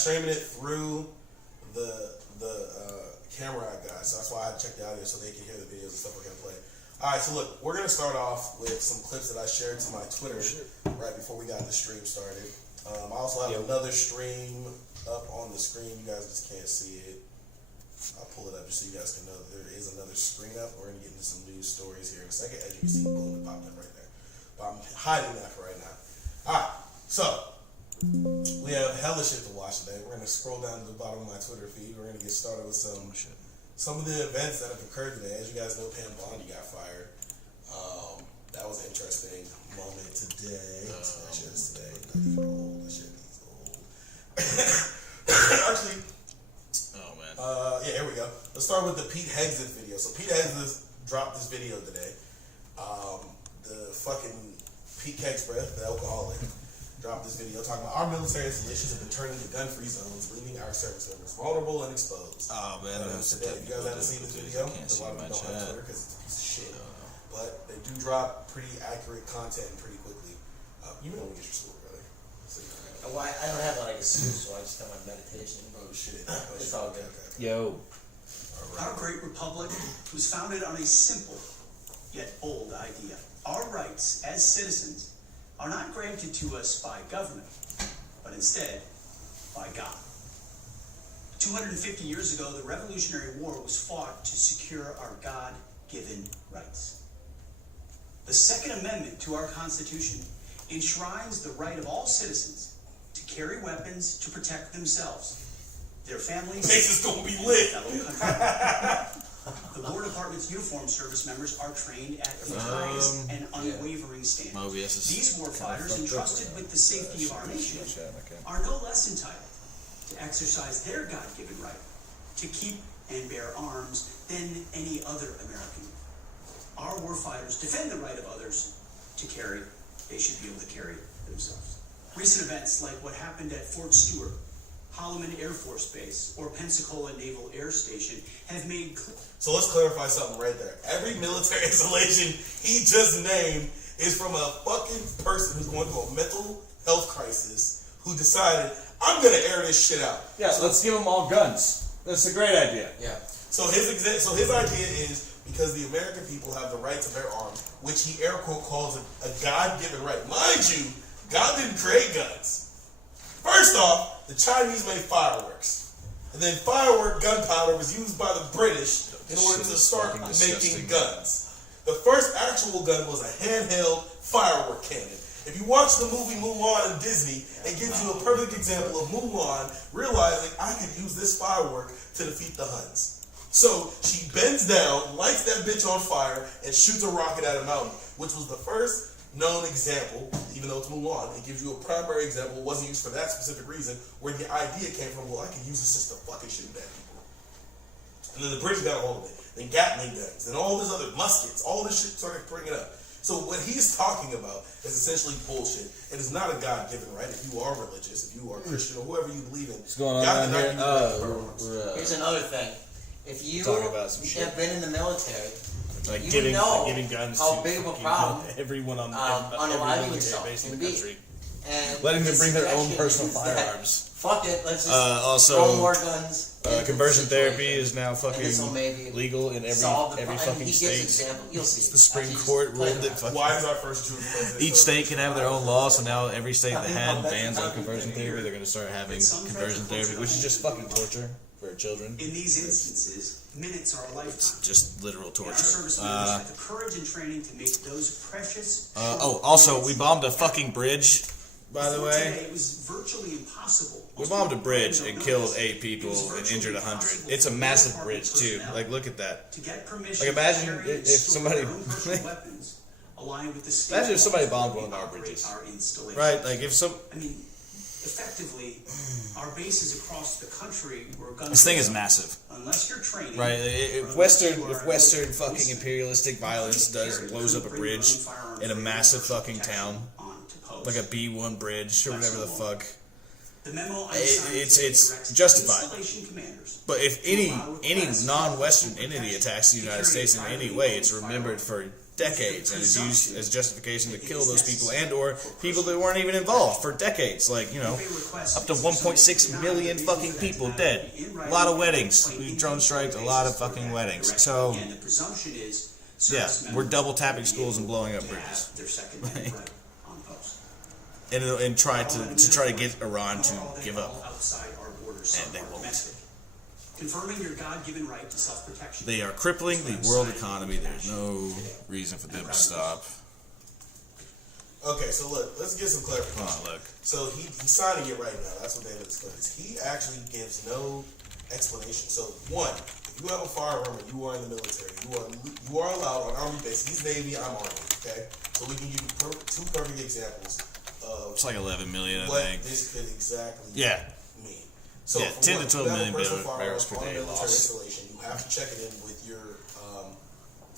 streaming it through the camera I got, so that's why I checked the audio so they can hear the videos and stuff we're gonna play. All right, so look, we're gonna start off with some clips that I shared to my Twitter right before we got the stream started. I also have another stream up on the screen. You guys just can't see it. I'll pull it up just so you guys can know that there is another screen up. We're gonna get into some news stories here in a second. As you can see, boom, it popped up right there. But I'm hiding that for right now. All right, so we have hella shit to watch today. We're gonna scroll down to the bottom of my Twitter feed. We're gonna get started with some of the events that have occurred today. As you guys know, Pam Bondi got fired. That was an interesting moment today. That shit is today. Not even old. That shit is old. Actually, oh man. Yeah, here we go. Let's start with the Pete Hegseth video. So Pete Hegseth dropped this video today. The fucking Pete Kegsbreath, the alcoholic, dropped this video talking about our military installations have been turned into gun-free zones, leaving our service members vulnerable and exposed. Oh man, today. You guys haven't seen this video? A lot of people don't have Twitter because it's a piece of shit. But they do drop pretty accurate content pretty quickly. You know when we get your school, brother. So, well, I don't have like a suit, so I just have my meditation. Oh shit. It's all good. Okay. Yo. Our great republic was founded on a simple yet bold idea. Our rights as citizens are not granted to us by government, but instead by God. 250 years ago, the Revolutionary War was fought to secure our God-given rights. The Second Amendment to our Constitution enshrines the right of all citizens to carry weapons to protect themselves, their families, This is gonna be lit. fellow countrymen. The War Department's uniformed service members are trained at the highest and unwavering standards. Mobius is These warfighters, entrusted with the safety of our nation, are no less entitled to exercise their God-given right to keep and bear arms than any other American. Our warfighters defend the right of others to carry. They should be able to carry themselves. Recent events like what happened at Fort Stewart, Holloman Air Force Base, or Pensacola Naval Air Station have made clear. So let's clarify something right there. Every military installation he just named is from a fucking person who's going through a mental health crisis who decided, I'm going to air this shit out. Yeah, so let's give them all guns. That's a great idea. Yeah. So his idea is because the American people have the right to bear arms, which he air quote calls a God-given right. Mind you, God didn't create guns. First off, the Chinese made fireworks. And then gunpowder was used by the British in order to start making guns. The first actual gun was a handheld firework cannon. If you watch the movie Mulan in Disney, it gives you a perfect example of Mulan realizing I could use this firework to defeat the Huns. So she bends down, lights that bitch on fire, and shoots a rocket at a mountain, which was the first known example, even though it's Mulan. It gives you a primary example. It wasn't used for that specific reason, where the idea came from, well, I can use this just to fucking shoot bad people. And then the British got a hold of it. Then Gatling guns, and all this other muskets, all this shit started bringing up. So what he's talking about is essentially bullshit. It is not a God-given right. If you are religious, if you are Christian, or whoever you believe in, What's going on God down did here? not give you the right to bear arms. Here's another thing. If you Talk about some shit. have been in the military, like you giving know guns how to big of a fucking problem everyone on unaliving every yourself base in can the be. country. And Letting them his bring their own suggestion personal is that, firearms. Fuck it, let's just Also, throw more guns. into Conversion the therapy situation. is now And this'll fucking maybe legal in solve the every problem. fucking He gives state. example. You'll see. The Supreme Actually, Court play ruled with that that. Why is our first Jewish president? Each state can have their own law, so now every state that had That's bans on how we conversion get therapy, here. they're going to start having Some conversion federal therapy, which is just fucking torture for children. In these instances, minutes are a lifetime. Just literal And our torture. service members have the courage and training to make those precious. Also, we bombed a fucking bridge, by the Before way. today, it was virtually impossible. We bombed a bridge and killed 8 people and injured 100. It's a massive bridge, too. Like, look at that. To get permission Like, imagine to carry and if store somebody- their own personal weapons, aligned with the state Imagine if somebody laws bombed that one of our operate bridges. our installations. Right? Like, if some... I mean, effectively, our bases across the country were gun. This thing is massive. Unless you're training. Right, or if unless Western you are fucking posted, imperialistic violence blows up a bring your own bridge firearms in a for massive personal fucking protection town, onto post. like a B1 bridge or whatever the fuck. The memo I It's signed directs justified. installation commanders But if any non-Western entity attacks the United States in any way, it's remembered for decades and is used as justification to kill those people and or people that weren't even involved for decades. Like, you know, up to 1.6 million fucking people dead. A lot of weddings. We've drone striked a lot of fucking weddings. So, And the presumption is yeah, we're double tapping schools and blowing up bridges. their second amendment right on post. And try to get Iran to give up. Outside our borders, And they won't. domestic. Confirming your God-given right to self-protection. They are crippling the world economy. There's no reason for them to stop. Okay, so look, let's get some clarification. Come on, look. So he's signing it right now. That's what David explains. He actually gives no explanation. So one, if you have a firearm and you are in the military, you are allowed on Army base. He's Navy, I'm Army. Okay, so we can give you two perfect examples of It's like 11 million, I what think. this could exactly Yeah. mean. So Yeah, for 10 one, to 12 if you have a million personal barrels firearm per on day a military lost. installation, you have to check it in with your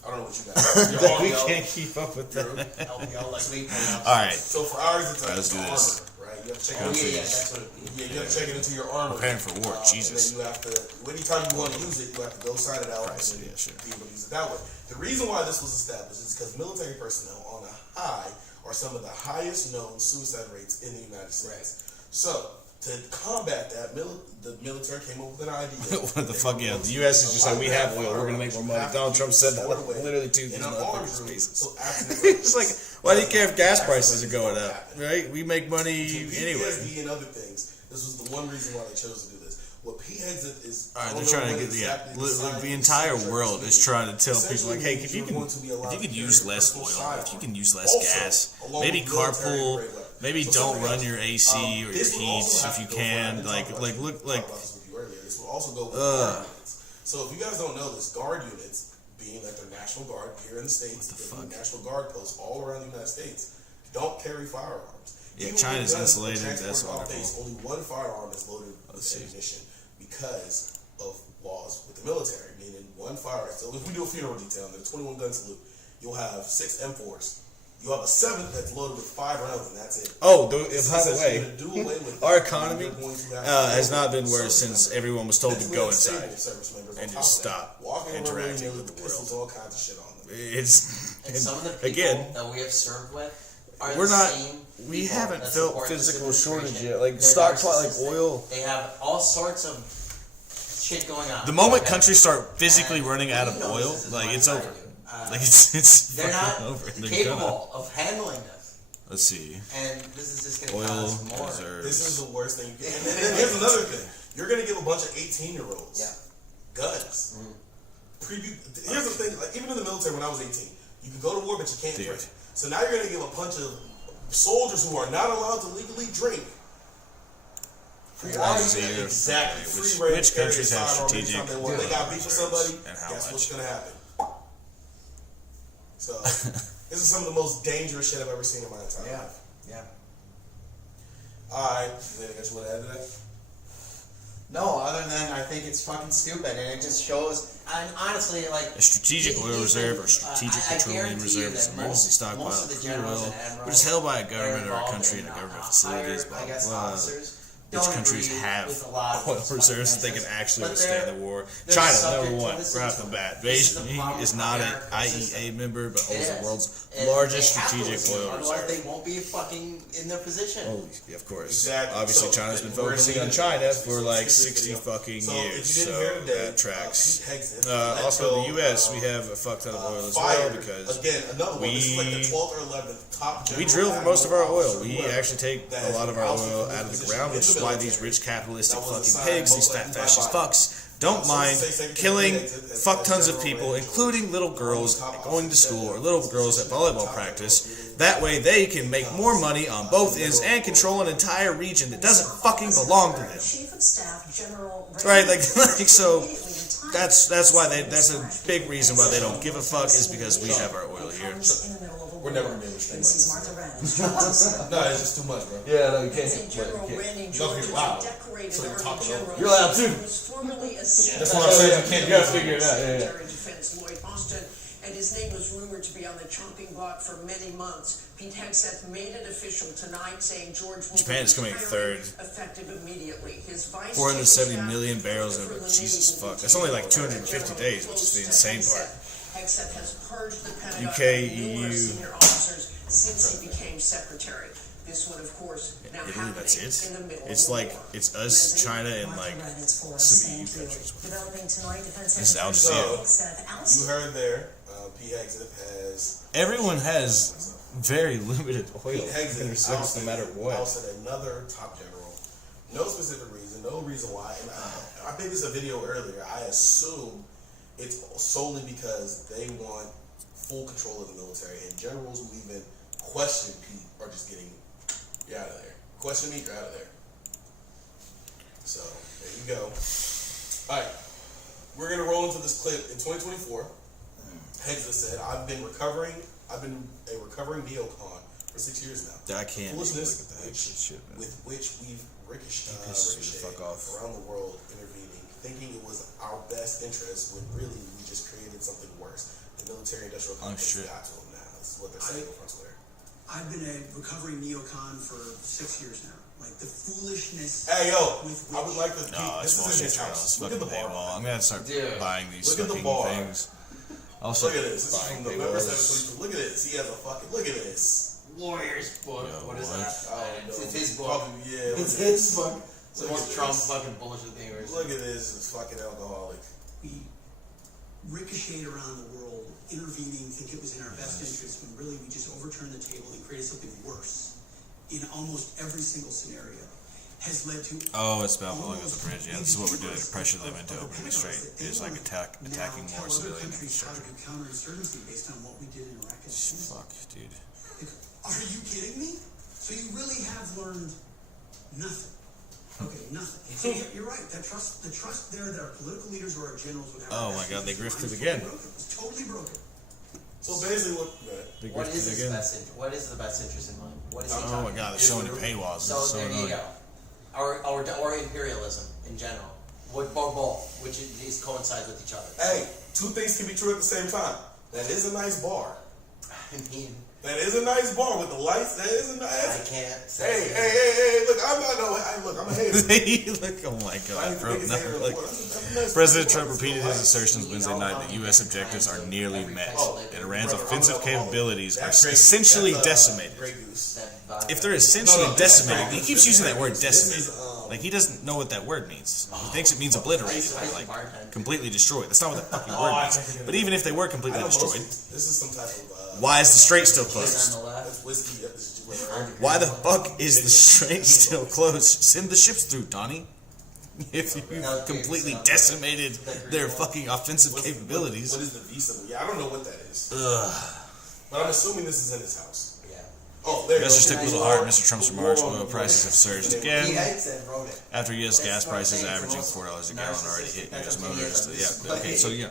I don't know what you got. We can't keep up with that. LPL, like we Alright, So for ours, it's Let's do this. armor, right? You have to check it Oh, into yeah, that's what it means. you have to check it into your armor. Preparing for war, Jesus. And then you have to, anytime you want to use it, you have to go sign it out Christ, and then yeah, sure. be able to use it that way. The reason why this was established is because military personnel on a high are some of the highest known suicide rates in the United States. So, to combat that, the military came up with an idea. What the fuck, yeah, the US is just like, we have oil, we're gonna make more money. Donald Trump said that like, literally to these motherfuckers' faces. It's like, why do you care if gas prices are going up, right? We make money anyway. PTSD and other things. This was the one reason why they chose to do this. What PHEXIT is, Alright, they're trying to get, the entire world is trying to tell people like, hey, if you can use less oil, if you can use less gas, maybe carpool, maybe don't run your AC or your heat if you can, like look, like, this will also go with guard units. So if you guys don't know this, guard units, being that they're National Guard here in the States, they're National Guard posts all around the United States, don't carry firearms. Yeah, Even China's when guns are insulated, that's transported off wonderful. base, only one firearm is loaded with ammunition because of laws with the military, meaning one firearm. So if we do a funeral detail and there's 21 gun salute, you'll have 6 M4s. You'll have a 7th that's loaded with 5 rounds, and that's it. oh, by This the is way, gonna do away with our that. economy You're going to have has not been worse since everyone was told to mentally go unstable inside. service members and on just top of that. stop Walking around interacting willy-nilly with the pistols, all kinds of shit on them. It's And some of the people again, that we have served with are we're the not. same We people haven't that felt support this physical shortage administration. yet. Like They're stockpile, like narcissistic. oil. They have all sorts of shit going on. The moment Okay? countries start physically And running out of you know oil, this is like my it's side over. of you. Like it's They're fucking not over. They're capable gonna. of handling this, Let's see. and this is just going to Oil cause more. reserves. This is the worst thing you can. And then here's another thing: you're gonna give a bunch of 18-year-olds guns. Here's the thing: like, even in the military, when I was 18, you can go to war, but you can't Dude. drink. So now you're gonna give a bunch of soldiers who are not allowed to legally drink. Zero. Exactly. Which- Free reign which to carry countries a have firearm strategic anytime they want. They got beef with somebody. and how Guess much? what's gonna happen? So this is some of the most dangerous shit I've ever seen in my entire life. Yeah. All right, then I guess you want to add to that? No, other than I think it's fucking stupid, and it just shows. And honestly, like A strategic oil even, reserve or strategic I petroleum guarantee reserve you is that an emergency stockpile most of of the crude generals oil, and admirals which is held by a that are government or a involved country in, and a government higher, facilities, blah, I guess, blah, blah. officers Which don't countries agree have with a lot of oil this reserves that fucking they can nonsense. actually But withstand they're- the war? they're China, subject number to one, this right off the system. bat. This is the Beijing problem is with not an American IEA system. member, but holds the It is. world's And largest they have to strategic listen, oil otherwise reserve. they won't be fucking in their position. Oh, yeah, of course. Exactly. Obviously, So, China's been we're focusing on seeing China it. for like It's 60 fucking So years, if you so didn't hear today, that tracks. Pete Hegseth let Also, go, in the U.S., we have a fuck ton of oil as well fired, because again, another one. This is like the we- 12th or 11th top we general drill for most of our admiral oil. officer, We whoever, actually take that a has lot of been our ousted oil from his out of the position ground, in which the is why these military. rich capitalistic That was fucking assigned pigs, most these fat likely by fascist Biden. fucks, don't So mind say Secretary killing Gates as fuck tons of general people, manager. including little girls Top going to officer school or said little that girls at position volleyball top practice. officer. That way they can make more money on both ends and control an entire region that doesn't fucking belong to them. Chief of Staff General Right, like so that's why that's a big reason why they don't give a fuck is because we have our oil here. We're never gonna be able to stay This is like Martha this. Rand. No, it's just too much, bro. Yeah, no, you Say General Randy You don't George hear is a loud, decorated so you're Army talking general. over. You're loud, too. Who was formerly a That's what I'm saying. You can't You gotta figure it out. Yeah, yeah. Secretary of Defense Lloyd Austin, and his name was rumored to be on the chopping block for many months. Pete Hegseth made it official tonight, saying George will Japan is be coming retiring third. effective immediately. His vice 470 chief of million staff, barrels of Christopher Jesus Lanier, will fuck. That's only like continue 250 General days, which is the close to insane part. Hegseth. Hegseth has purged the Pentagon UK, of EU. numerous senior officers since he became secretary. This would, of course, now Italy, happening that's it. in the middle It's of the like war. it's us, China, and like some EU countries. This is Al Jazeera. You heard there, Pete Hegseth has. Everyone has very limited oil Pete Hegseth in their service, no matter what. ousted another top general. No specific reason, no reason why. And I think this is a video earlier. I assume it's solely because they want full control of the military, and generals who even question Pete are just getting, you're out of there. Question me, you're out of there. So, there you go. Alright, we're going to roll into this clip. In 2024, Hegseth said, I've been a recovering neocon for 6 years now. I can't Foolishness look at that shit, man. with which we've ricocheted fuck off. around the world, intervening, thinking it was our best interest when really we just created something worse. The military-industrial complex got to them now. This is what they're saying on Twitter. I've been a recovering neocon for 6 years now. Like the foolishness. Hey yo, I would like to. No, it's this is in his bullshit. house. It's Look at fucking the bar. paywall. I'm gonna start buying these Look at the fucking bar. things. Also, Look at this. This is buying from November paywalls. 7th. Look at this. He has a fucking. Look at this. Lawyer's book. Yo, What is what? that? Oh, no. It's his book. Probably, yeah. It's look at his this. book. It's the most Trump fucking bullshit thing ever. Look at this. It's fucking alcoholic. We ricocheted around the world, intervening, think it was in our best interest, when really we just overturned the table and created something worse in almost every single scenario. Has led to Oh, it's about blowing up the bridge. Yeah, this is what we're doing to pressure them into opening the strait. It's like attacking more civilian infrastructure. How to do counterinsurgency based on what we did in Iraq and Afghanistan. Fuck, dude. Like, are you kidding me? So you really have learned nothing. Okay, nothing. So you're right. The trust there that our political leaders or our generals would have. Oh my God, they grifted again. It's totally broken. So basically, what? They What is grifted his again. best interest? What is the best interest in mind? What is he Oh talking my God, about? there's so many paywalls. So This is so there you annoying. go. Or imperialism in general. Or both, which is coincides with each other. Hey, two things can be true at the same time. That is a nice bar. I mean, That is a nice bar with the lights. That is a I nice. can't Hey, say. hey! Look, I'm not no. Look, I'm a hater. Look, oh my I ain't God, the bro. biggest No, hater in the like, world. That's a nice President bar. Trump repeated his assertions Wednesday night that U.S. objectives are nearly met, and Iran's offensive capabilities are essentially decimated. Grey Goose. If they're essentially decimated, he keeps using that word decimated. Like, he doesn't know what that word means. He thinks it means obliterated, or like completely destroyed. That's not what that fucking word means. But even if they were completely I know most. destroyed, This is some type of. why is the strait still On closed? the left. That's whiskey. This is just Why the fuck is the strait still closed? Send the ships through, Donnie. If you completely decimated their fucking offensive capabilities. What is the visa? Yeah, I don't know what that is. Ugh. But I'm assuming this is in his house. Yeah. Oh, there you go. Message took a little heart. Mr. Trump's remarks: oil prices have surged He again Hegseth wrote it. after U.S. gas prices averaging $4 a gallon already hit U.S. motors. Yeah. Okay. So yeah.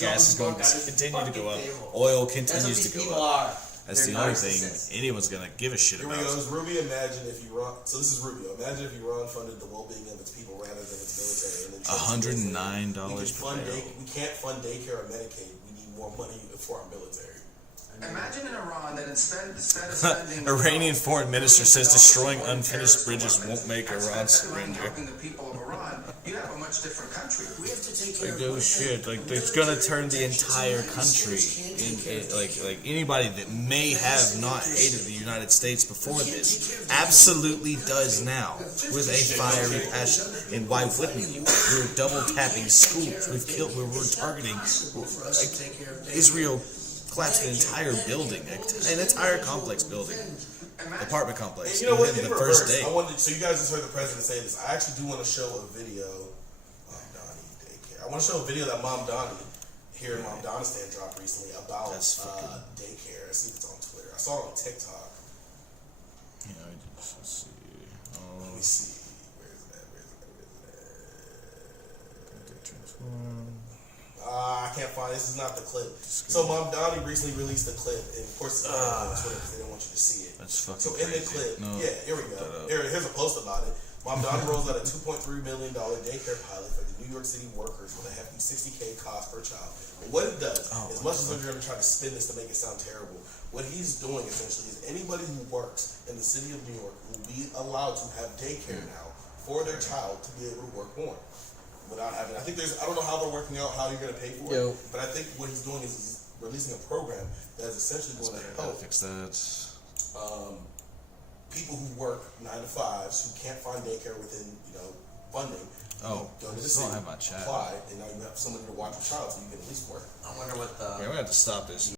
Gas is going to continue to go up. Oil That's what continues these to people go up. are. That's the They're only thing narcissists. anyone's gonna give a shit Here we about. go. It's Ruby. Imagine if Iran. So this is Rubio. Imagine if Iran funded the well-being of its people rather than its military. And then $109 per per barrel. We can't fund daycare or Medicaid. We need more money for our military. Imagine in Iran that instead of spending Iranian foreign minister says destroying unfinished bridges won't make Iran surrender. helping the people of Iran, you have a much different country. We have to take care Like, of oh shit! Like, it's gonna turn the entire country like anybody that may have not hated the United States before this absolutely does now with a fiery passion. And why wouldn't you? We're double tapping schools. We're targeting. Like, Israel collapsed an entire building, an entire complex building, apartment complex. And you know what? within In the reverse, first day. I wanted. So you guys just heard the president say this. I actually do want to show a video. Donnie daycare. I want to show a video that Mom Donnie here in Mom Donistan dropped recently about That's fucking- daycare. I see if it's on Twitter. I saw it on TikTok. Yeah, let's see. Let me see. Where is that? I can't find it. This is not the clip. So Mom Donnie recently released a clip, and of course it's not on Twitter because they don't want you to see it. That's fucking So in the crazy. clip, No. yeah, here we go. Here's a post about it. Mom Donnie rolls out a $2.3 million daycare pilot for the New York City workers with a hefty $60K cost per child. But what it does, as much as they're going to try to spin this to make it sound terrible, what he's doing essentially is anybody who works in the city of New York will be allowed to have daycare now for their child to be able to work more. Without having, I don't know how they're working out how you're going to pay for it, but I think what he's doing is he's releasing a program that is essentially going to help fix that. People who work 9 to 5s who can't find daycare within funding. Oh, go to I the still city, have my chat. apply, and now you have somebody to watch your child, so you can at least work. I wonder what the. Okay, we're gonna have to stop this.